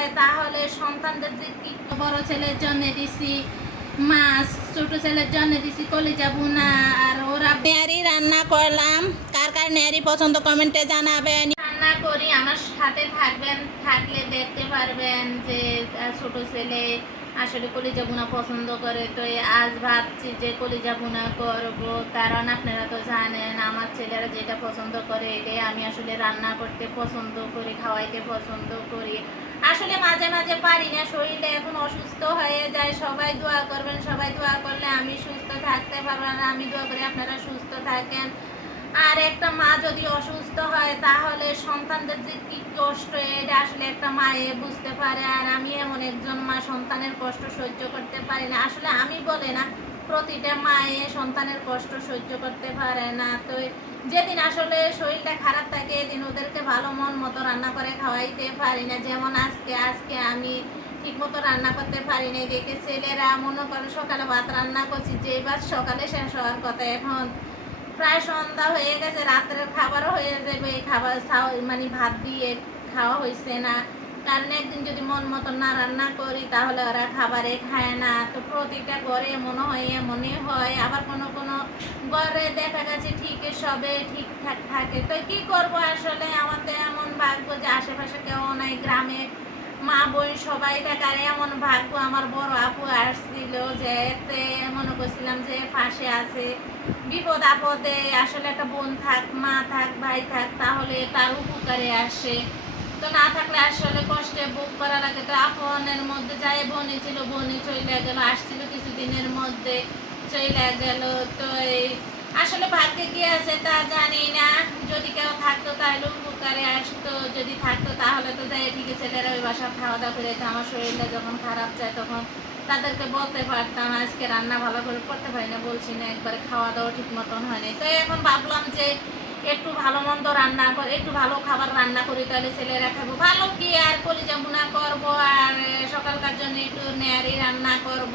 হয়, তাহলে সন্তানদের যে কি বড় ছেলের জন্য দিছি, মাছ, ছোট ছেলের জন্য দিছি, কলিজা বুনা, আর ওরা নেয়ারি রান্না করলাম। কার কার নেয়ারি পছন্দ কমেন্টে জানাবেন। রান্না করি, আমার সাথে থাকবেন, থাকলে দেখতে পারবেন যে ছোট ছেলে আসলে কলিজা বুনা পছন্দ করে। তো আজ ভাবছি যে কলিজা বুনা করব। কারণ আপনারা তো জানেন, আমার ছেলেরা যেটা পছন্দ করে, এটাই আমি আসলে রান্না করতে পছন্দ করি, খাওয়াইতে পছন্দ করি। আসলে মাঝে মাঝে পারি না, শরীরটা এখন অসুস্থ হয়ে যায়। সবাই দোয়া করবেন, সবাই দোয়া করলে আমি সুস্থ থাকতে পারব না, আমি দোয়া করি আপনারা সুস্থ থাকেন। আর একটা মা যদি অসুস্থ হয়, তাহলে সন্তানদের যে কি কষ্ট, এটা আসলে একটা মায়ে বুঝতে পারে। আর আমি এমন একজন মা, সন্তানের কষ্ট সহ্য করতে পারি না। আসলে আমি বলে না প্রতিটা মায়ে সন্তানের কষ্ট সহ্য করতে পারে না। তো যেদিন আসলে শরীরটা খারাপ থাকে, এদিন ওদেরকে ভালো মন মতো রান্না করে খাওয়াইতে পারি না। যেমন আজকে আজকে আমি ঠিক মতো রান্না করতে পারি না দেখে ছেলেরা মনে করে সকালে ভাত রান্না করছি, যে এবার সকালে শেষ হওয়ার কথা। এখন প্রায় সন্ধ্যা হয়ে গেছে, রাত্রের খাবারও হয়ে যাবে। খাবার মানে ভাত দিয়ে খাওয়া হয়েছে না। কারণ একদিন যদি মন মতো না রান্না করি, তাহলে ওরা খাবারে খায় না। তো প্রতিটা ঘরে মনে হয়, এমনই হয়। আবার কোনো কোনো ঘরে দেখা গেছে ঠিক সবে ঠিকঠাক থাকে। তো কি করব আসলে? আমাদের এমন ভাগ্য যে আশেপাশে কেউ নাই, গ্রামে মা বোন সবাই থাকার এমন ভাগ্য আমার বড় আপু আসছিল যে এতে মনে করছিলাম যে পাশে আছে। বিপদ আপদে আসলে একটা বোন থাক, মা থাক, ভাই থাক, তাহলে তার উপকারে আসে। তো না থাকলে আসলে কষ্টে বুক করা লাগে তো আপনের মধ্যে যাই বনি ছিল, বনি চলে গেল, আসছিল কিছুদিনের মধ্যে চলে গেল। তো এই আসলে ভাগ্যে কি আছে তা জানি না। যদি কেউ থাকতো তাহলে উপকারে আসতো, যদি থাকতো তাহলে তো যাই ঠিক ছেলেরা ওই বাসা খাওয়া দাওয়া করে। আমার শরীরটা যখন খারাপ যায় তখন তাদেরকে বলতে পারতাম, আজকে রান্না ভালো করে করতে পারি না, বলছি না, একবারে খাওয়া দাওয়া ঠিক মতন হয়নি। তো এখন ভাবলাম যে একটু ভালো মন্দ রান্না করে, একটু ভালো খাবার রান্না করি, তাহলে ছেলেরা খাব। ভালো কি আর কলিজা বুনা করব, আর সকালকার জন্য একটু নেয়ারি রান্না করব।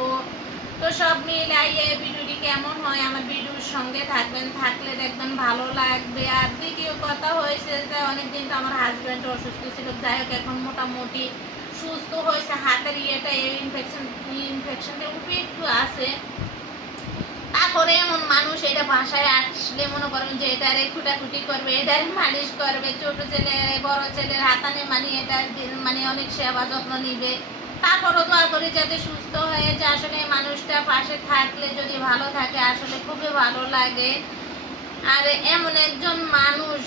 তো সব মিলাইয়ে ভিডিওটি কেমন হয়, আমার ভিডিওর সঙ্গে থাকবেন, থাকলে দেখবেন ভালো লাগবে। আর দ্বিতীয় কথা হয়েছে যে অনেকদিন তো আমার হাজব্যান্ড অসুস্থ ছিল, যাই হোক এখন মোটামুটি সুস্থ হয়েছে। হাতের ইয়েটা এই ইনফেকশন ইনফেকশনটা উপরে একটু আছে। তারপরে এমন মানুষ এটা বাসায় আসলে মনে করবেন যে এটারে খুটাখুটি করবে, এটারে মালিশ করবে, ছোট ছেলে বড় ছেলের হাতানে মানে এটা মানে অনেক সেবা যত্ন নিবে। তারপরও দোয়া করি যাতে সুস্থ হয়ে যায়। আসলে মানুষটা পাশে থাকলে যদি ভালো থাকে, আসলে খুবই ভালো লাগে। আর এমন একজন মানুষ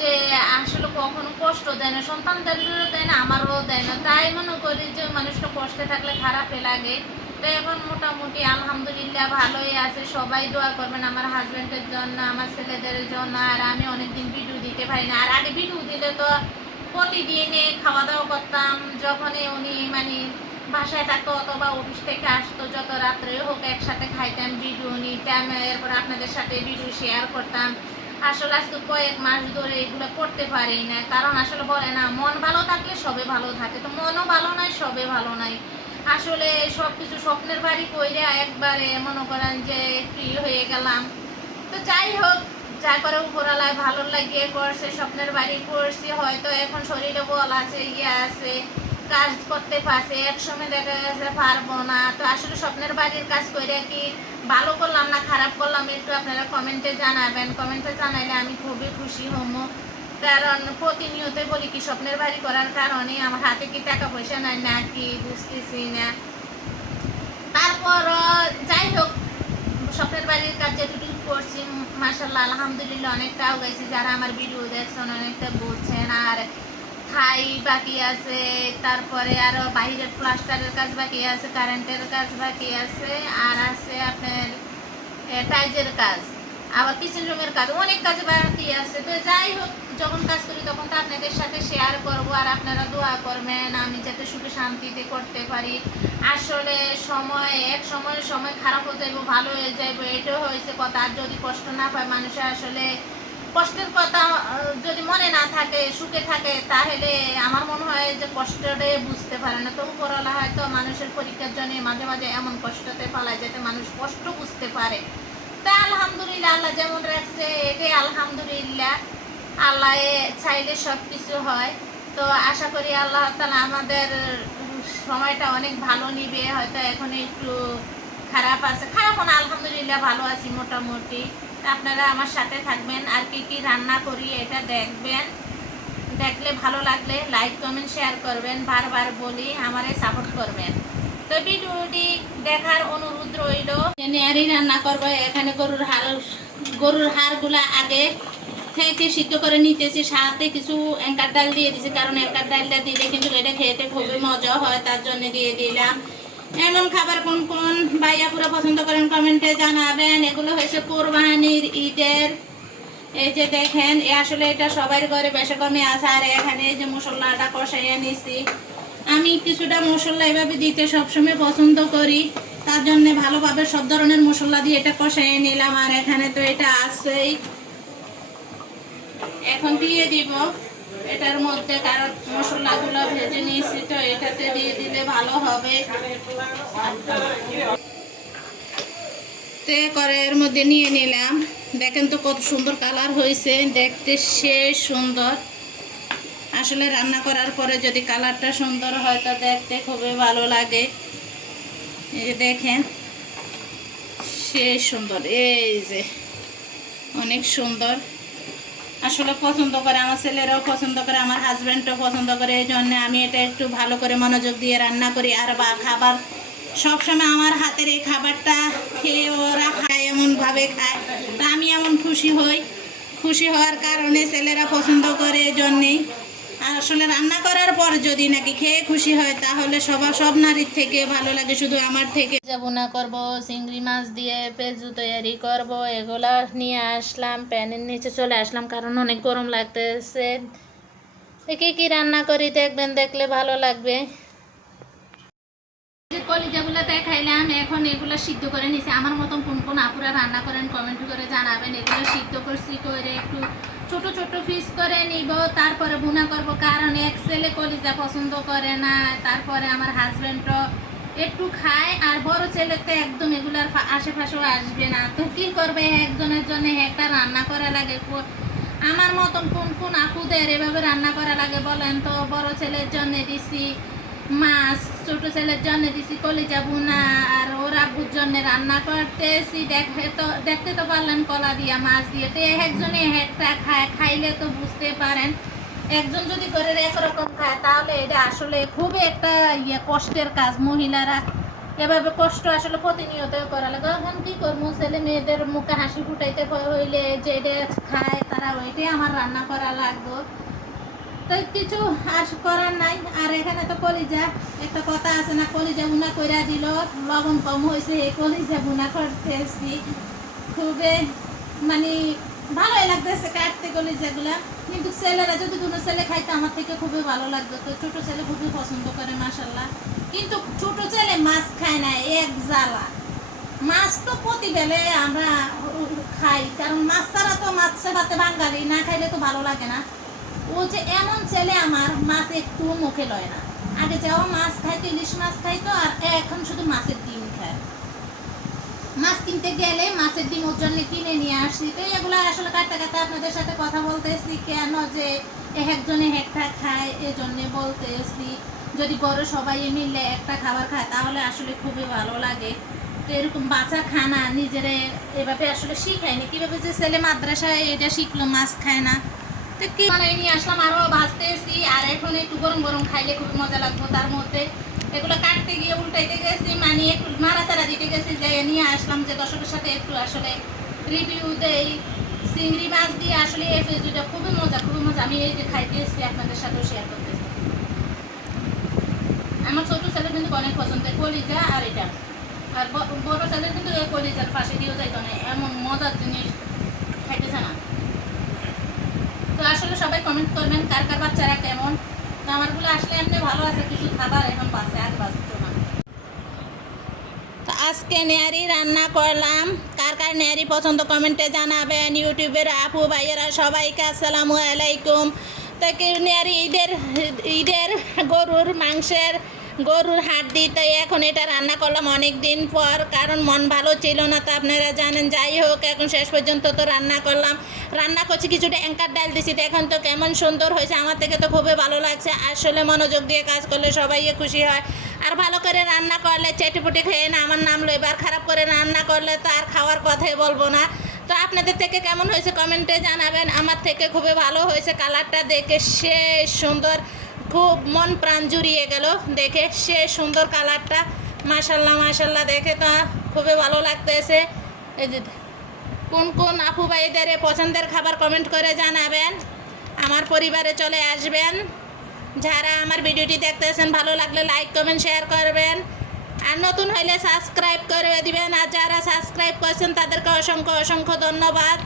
যে আসলে কখনো কষ্ট দেয় না, সন্তানদেরও দেয় না, আমারও দেয় না। তাই মনে করি যে মানুষটা কষ্টে থাকলে খারাপই লাগে। তো এখন মোটামুটি আলহামদুলিল্লাহ ভালোই আছে। সবাই দোয়া করবেন আমার হাজব্যান্ডের জন্য, আমার ছেলেদের জন্য। আর আমি অনেকদিন ভিডিও দিতে পারি না। আর আগে ভিডিও দিলে তো প্রতিদিনে খাওয়া দাওয়া করতাম, যখনই উনি মানে বাসায় থাকতো অথবা অফিস থেকে আসতো, যত রাত্রে হোক একসাথে খাইতাম ভিডিও নিতাম এরপর আপনাদের সাথে ভিডিও শেয়ার করতাম। আসলে আজকে কয়েক মাস ধরে এগুলো করতে পারি না কারণ আসলে বলে না, মন ভালো থাকলে সবে ভালো থাকে। তো মনও ভালো নাই, সবে ভালো নাই। আসলে সব কিছু স্বপ্নের বাড়ি কইরে একবারে মনে করেন যে ফ্রি হয়ে গেলাম। তো যাই হোক, যা করে উপরালায় ভালো লাগিয়ে করছে, স্বপ্নের বাড়ি করছি, হয়তো এখন শরীরে বল আছে ইয়ে আছে, কাজ করতে পারছে এক সময় দেখা গেছে পারব না। তো আসলে স্বপ্নের বাড়ির কাজ করে কি ভালো করলাম না খারাপ করলাম একটু আপনারা কমেন্টে জানাবেন। কমেন্টে জানাইলে আমি খুবই খুশি হব কারণ প্রতিনিয়ত বলি কি, স্বপ্নের বাড়ি করার কারণে আমার হাতে কি টাকা পয়সা নাই নাকি বুঝতেছি না। তারপর যাই হোক, স্বপ্নের বাড়ির কাজ যেটুকু করছি মাসাল্লাহ আলহামদুলিল্লাহ অনেকটাও গেছি যারা আমার ভিডিও দেখছেন, অনেকটা বুঝছেন। আর খাই বাকি আছে, তারপরে আরও বাইরের প্লাস্টারের কাজ বাকি আছে কারেন্টের কাজ বাকি আছে, আর আছে আপনার টাইজের কাজ। আবার কিচেন রুমের কাজ, অনেক কাজ বাকি আছে। তো যাই হোক যখন কাজ করি, তখন তো আপনাদের সাথে শেয়ার করব আর আপনারা দোয়া করবেন, আমি যাতে সুখে শান্তিতে করতে পারি। আসলে সময়, এক সময় সময় খারাপ হয়ে যাইব, ভালো হয়ে যাইব, এটাও হয়েছে কথা। আর যদি কষ্ট না পায় মানুষের আসলে কষ্টের কথা যদি মনে না থাকে, সুখে থাকে, তাহলে আমার মনে হয় যে কষ্টটাই বুঝতে পারে না। তো উপরওয়ালা হয়তো মানুষের পরীক্ষার জন্য মাঝে মাঝে এমন কষ্টতে পালায়, যাতে মানুষ কষ্ট বুঝতে পারে। তা আলহামদুলিল্লাহ, আল্লাহ যেমন রাখছে, এটাই আলহামদুলিল্লাহ। আল্লাহ চাইলে সব কিছু হয়। তো আশা করি আল্লাহ তালা আমাদের সময়টা অনেক ভালো নিবে। হয়তো এখন একটু খারাপ আছে। খারাপ না, আলহামদুলিল্লাহ ভালো আছি মোটামুটি। আপনারা আমার সাথে থাকবেন। আর কি কি রান্না করি এটা দেখবেন। দেখলে ভালো লাগলে লাইক, কমেন্ট, শেয়ার করবেন। বারবার বলি, আমারে সাপোর্ট করবেন। তো ভিডিওটি দেখার অনুরোধ রইল নেয়ারি রান্না করব। এখানে গরুর হাড় গরুর হাড়গুলা আগে থেকে সিদ্ধ করে নিতেছি, সাথে কিছু এঙ্কার ডাল দিয়ে দিছি, কারণ এঙ্কার ডালটা দিলে কিন্তু এটা খেতে খুবই মজা হয়, তার জন্য দিয়ে দিলাম। এমন খাবার কোন কোন ভাইয়া পুরো পছন্দ করেন কমেন্টে জানাবেন। এগুলো হয়েছে কোরবানির ঈদের। এই যে দেখেন, এ আসলে এটা সবার ঘরে বেশি কমে আছে, আর এখানে এই যে মশলাটা কষাইয়া নিছি। আমি কিছুটা মশলা এভাবে দিতে সবসময় পছন্দ করি, তার জন্য ভালোভাবে সব ধরনের মশলা দিয়ে এটা কষাইয়ে নিলাম, আর এখানে তো এটা আছেই। এখন দিয়ে দিব। এটার মধ্যে কারণ মশলাগুলো ভেজে নিয়েছি, তো এটাতে দিয়ে দিলে ভালো হবে। তে করে এর মধ্যে নিয়ে নিলাম। দেখেন তো কত সুন্দর কালার হয়েছে, দেখতে সে সুন্দর। আসলে রান্না করার পরে যদি কালারটা সুন্দর হয়, তো দেখতে খুবই ভালো লাগে। এই যে দেখেন, সে সুন্দর, এই যে অনেক সুন্দর। আসলে পছন্দ করে আমার ছেলেরাও পছন্দ করে, আমার হাজব্যান্ডও পছন্দ করে, এই জন্য আমি এটা একটু ভালো করে মনোযোগ দিয়ে রান্না করি। আর বা খাবার, সবসময় আমার হাতের এই খাবারটা খেয়ে ওরা খায়, এমনভাবে খায়। তা আমি এমন খুশি হই। খুশি হওয়ার কারণে ছেলেরা পছন্দ করে, এই জন্যেই। আসলে রান্না করার পর যদি নাকি খেয়ে খুশি হয়, তাহলে সবার সব নারীর থেকে ভালো লাগে, শুধু আমার থেকে। যাবুনা করব, চিংড়ি মাছ দিয়ে পেঁজু তৈরি করব, এগুলো নিয়ে আসলাম, প্যানের নিচে চলে আসলাম, কারণ অনেক গরম লাগতেছে। দেখি কি রান্না করি, দেখবেন, দেখলে ভালো লাগবে। যে কলিজাগুলো দেখাইলাম, এখন এগুলো সিদ্ধ করে নিছি। আমার মতন কোন কোন আপুরা রান্না করেন কমেন্ট করে জানাবেন। এগুলো সিদ্ধ করছি করে একটু ছোট ছোট পিস করে নিব, তারপরে বুনা করব, কারণ এক ছেলে কলিজা পছন্দ করে না। তারপরে আমার হাজব্যান্ডও একটু খায়, আর বড় ছেলে তো একদম এগুলার আশেপাশেও আসবে না। তো কি করবে? একজনের জন্য একটা রান্না করা লাগে। আমার মতন কোন কোন আপুদের এভাবে রান্না করা লাগে বলেন তো? বড় ছেলের জন্য দিছি। মাছ ছোট ছেলের জন্য দিছি, কলিজা বুনা, আর ওর আব্বুর জন্য রান্না করতেছি। দেখে তো, দেখতে তো পারলেন কলা দিয়া, মাছ দিয়ে। তো একজনে একটা খায়, খাইলে তো বুঝতে পারেন। একজন যদি করে একরকম খায়, তাহলে এটা আসলে খুবই একটা ইয়ে কষ্টের কাজ মহিলারা। এভাবে কষ্ট আসলে প্রতিনিয়ত করা লাগে এখন কী করব? ছেলে মেয়েদের মুখে হাসি ফুটাইতে হইলে যে খায় তারা ওইটাই আমার রান্না করা লাগবে। তো কিছু আর করার এখানে তো কলিজা, একটা কথা আছে না, কলিজা বুনা কইরা দিল, লবণ কম হয়েছে এই কলিজা বুনা করতেছি। খুবই মানে ভালোই লাগতেছে কাটতে কলিজাগুলা। কিন্তু ছেলেরা যদি কোনো ছেলে খাইতে, আমার থেকে খুবই ভালো লাগতো। তো ছোট ছেলে খুবই পছন্দ করে মাসাল্লাহ কিন্তু ছোট ছেলে মাছ খায় না, এক জ্বালা। মাছ তো প্রতি বেলে আমরা খাই, কারণ মাছ ছাড়া তো মাছ ভাতে বাঙালি, না খাইলে তো ভালো লাগে না। যে এমন ছেলে আমার, মাছ একটু মুখে লয় না। আগে যাও, মাছ খাইতো, ইলিশ মাছ খাইতো, আর এখন শুধু মাছের ডিম খায়। মাছ কিনতে গেলে মাছের ডিম ওর জন্য কিনে নিয়ে আসছি। তো এগুলো আসলে কাটতে কাটতে আপনাদের সাথে কথা বলতেছি, কেন যে এক একজনে একটা খায়, এজন্য বলতেছি। যদি বড় সবাই মিলে একটা খাবার খায়, তাহলে আসলে খুবই ভালো লাগে। তো এরকম বাচ্চা খানা নিজেরে এভাবে আসলে শিখায়নি। কীভাবে যে ছেলে মাদ্রাসায় এটা শিখলো, মাছ খায় না। তো কি মানে নিয়ে আসলাম আরও ভাজতেছি, আর এখন একটু গরম গরম খাইলে খুব মজা লাগবে তার মধ্যে। এগুলো কাটতে গিয়ে উল্টাইতে গেছি মানে একটু নাড়াচাড়া দিতে গেছি, যে নিয়ে আসলাম যে দর্শকের সাথে একটু আসলে রিভিউ দেই। চিংড়ি মাছ দিয়ে আসলে এই ফেজুটা খুবই মজা খুবই মজা। আমি এই যে খাইতে এসেছি আপনাদের সাথেও শেয়ার করতেছি। আমার ছোট ছেলে কিন্তু অনেক পছন্দের কলিজা, আর এটা। আর বড় ছেলে কিন্তু এই কলিজার পাশে দিয়েও যাইতো না, এমন মজার জিনিস খাইতেছে না। আসলে সবাই কমেন্ট করবেন কার কার বাচ্চারা কেমন। তো আমারগুলো আসলে এমনি ভালো আছে, কিছু খাবার এখন পাশে আর না। আজকে নেয়ারি রান্না করলাম। কার কার নেয়ারি পছন্দ কমেন্টে জানাবেন। ইউটিউবের আপু, ভাইয়েরা, সবাইকে আসসালামু আলাইকুম। তো নেয়ারি ঈদের ঈদের গরুর মাংসের গরুর হাট দিতে এখন এটা রান্না করলাম অনেক দিন পর, কারণ মন ভালো ছিল না তো আপনারা জানেন। যাই হোক, এখন শেষ পর্যন্ত তো রান্না করলাম। রান্না করছি কিছুটা অ্যাঙ্কার ডাল দিছি তো এখন তো কেমন সুন্দর হয়েছে। আমার থেকে তো খুবই ভালো লাগছে। আসলে মনোযোগ দিয়ে কাজ করলে সবাই খুশি হয়। আর ভালো করে রান্না করলে চেটিপুটি খেয়ে না, আমার নাম লো এবার খারাপ করে রান্না করলে তো আর খাওয়ার কথাই বলব না। তো আপনাদের থেকে কেমন হয়েছে কমেন্টে জানাবেন। আমার থেকে খুবই ভালো হয়েছে কালারটা দেখে, সে সুন্দর। খুব মন প্রাণ জুড়িয়ে গেল। দেখে সে সুন্দর কালারটা। মাশাল্লাহ মাশাল্লাহ দেখে তো খুবই ভালো লাগতেছে। কোন কোন আপু ভাইদের পছন্দের খাবার কমেন্ট করে জানাবেন। আমার পরিবারে চলে আসবেন। যারা আমার ভিডিওটি দেখতেছেন, ভালো লাগলে লাইক কমেন্ট শেয়ার করবেন। আর নতুন হইলে সাবস্ক্রাইব করে দিবেন। আর যারা সাবস্ক্রাইব করছেন, তাদেরকে অসংখ্য অসংখ্য ধন্যবাদ।